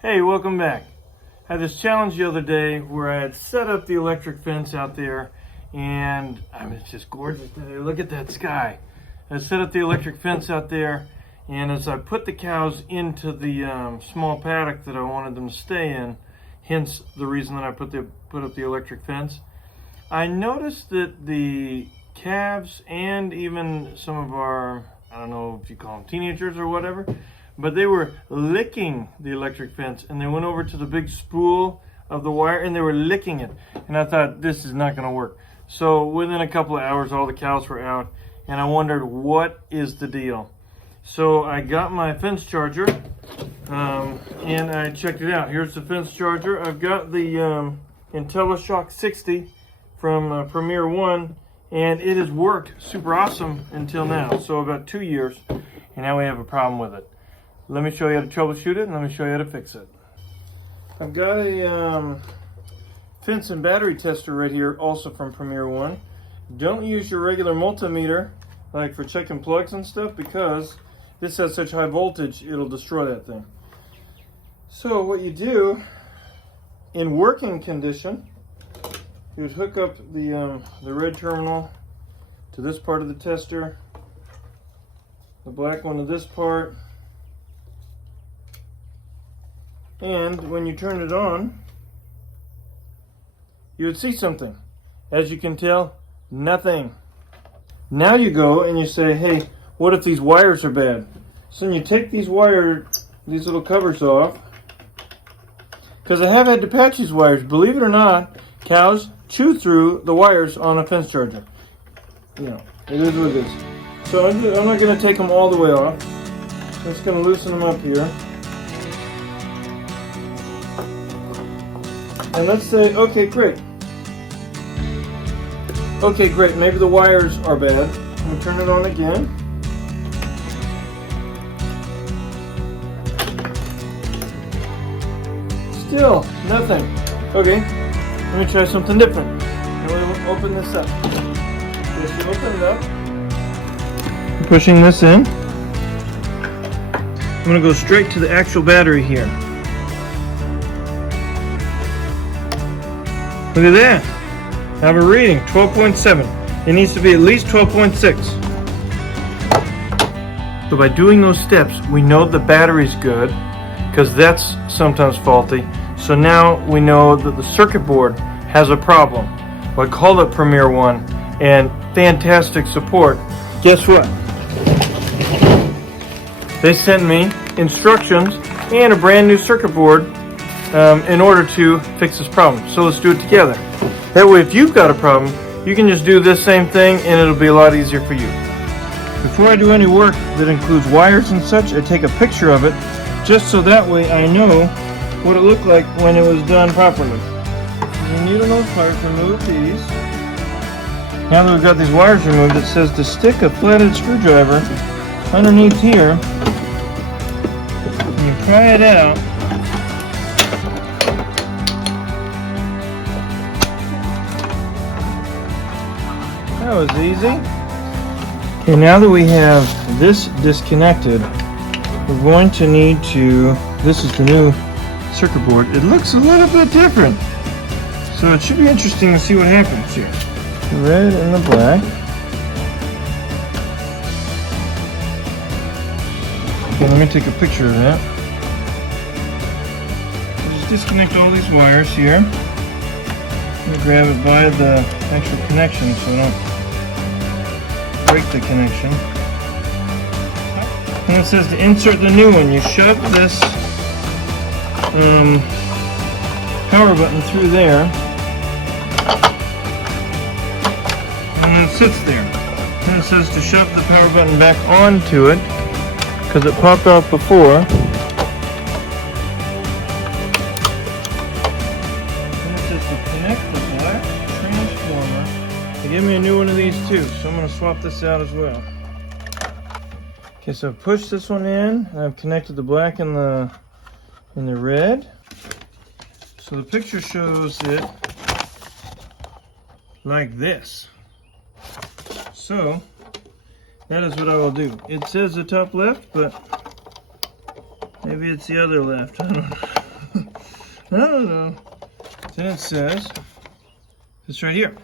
Hey, welcome back. I had this challenge the other day where I had set up the electric fence out there, and I mean, it's just gorgeous today. Look at that sky. I set up the electric fence out there, and as I put the cows into the small paddock that I wanted them to stay in, hence the reason that I put up the electric fence, I noticed that the calves and even some of our, I don't know if you call them teenagers or whatever, but they were licking the electric fence, and they went over to the big spool of the wire and they were licking it. And I thought, this is not going to work. So within a couple of hours, all the cows were out, and I wondered, what is the deal? So I got my fence charger, and I checked it out. Here's the fence charger. I've got the IntelliShock 60 from Premier One, and it has worked super awesome until now. So about 2 years, and now we have a problem with it. Let me show you how to troubleshoot it, and let me show you how to fix it. I've got a fence and battery tester right here, also from Premier One. Don't use your regular multimeter, like for checking plugs and stuff, because this has such high voltage, it'll destroy that thing. So what you do, in working condition, you would hook up the red terminal to this part of the tester, the black one to this part, and when you turn it on, you would see something. As you can tell, nothing. Now you go and you say, hey, what if these wires are bad? So then you take these little covers off, because I have had to patch these wires. Believe it or not, cows chew through the wires on a fence charger. You know, it is what it is. So I'm not going to take them all the way off. I'm just going to loosen them up here. And let's say, okay, great. Okay, great. Maybe the wires are bad. Let me turn it on again. Still nothing. Okay, let me try something different. I'm going to open this up. Just open it up. I'm pushing this in. I'm going to go straight to the actual battery here. Look at that. I have a reading, 12.7. It needs to be at least 12.6. So by doing those steps, we know the battery's good, because that's sometimes faulty. So now we know that the circuit board has a problem. Well, I called up Premier One, and fantastic support. Guess what? They sent me instructions and a brand new circuit board in order to fix this problem. So let's do it together. That way, if you've got a problem, you can just do this same thing and it'll be a lot easier for you. Before I do any work that includes wires and such, I take a picture of it just so that way I know what it looked like when it was done properly. The needle nose pliers, remove these. Now that we've got these wires removed, it says to stick a flathead screwdriver underneath here and you pry it out. That was easy. Okay, now that we have this disconnected, we're going to need to, this is the new circuit board. It looks a little bit different. So it should be interesting to see what happens here. The red and the black. Okay, let me take a picture of that. Just disconnect all these wires here. Let me grab it by the actual connection so I don't break the connection. And it says to insert the new one. You shove this power button through there, and it sits there. And it says to shove the power button back onto it, because it popped off before. And it says to connect the black transformer. They give me a new one of these too, so I'm going to swap this out as well. Okay, so I've pushed this one in, and I've connected the black and the red. So the picture shows it like this. So that is what I will do. It says the top left, but maybe it's the other left. I don't know. No. Then it says, it's right here.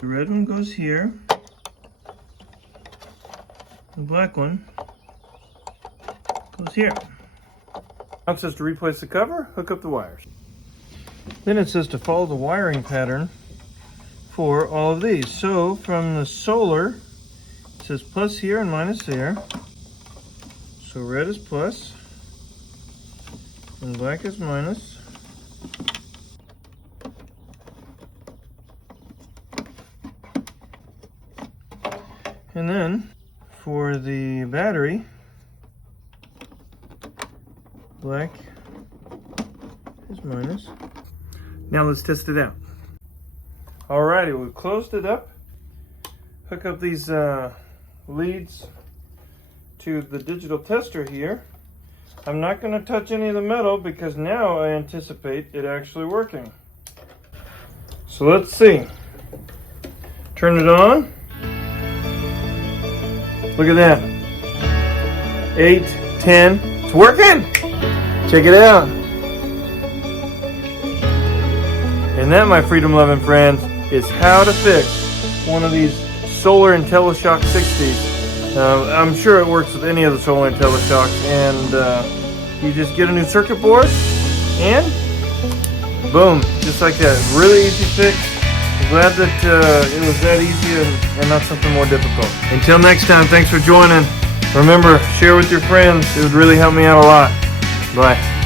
The red one goes here. The black one goes here. Now it says to replace the cover, hook up the wires. Then it says to follow the wiring pattern for all of these. So from the solar, it says plus here and minus there. So red is plus and black is minus. And then for the battery, black is minus. Now let's test it out. Alrighty, we closed it up. Hook up these leads to the digital tester here. I'm not going to touch any of the metal because now I anticipate it actually working. So let's see. Turn it on. Look at that. 8, 10. It's working! Check it out. And that, my freedom-loving friends, is how to fix one of these solar IntelliShock 60s. I'm sure it works with any of the solar IntelliShocks, and you just get a new circuit board, and boom, just like that. Really easy fix. I'm glad that it was that easy and not something more difficult. Until next time, thanks for joining. Remember, share with your friends. It would really help me out a lot. Bye.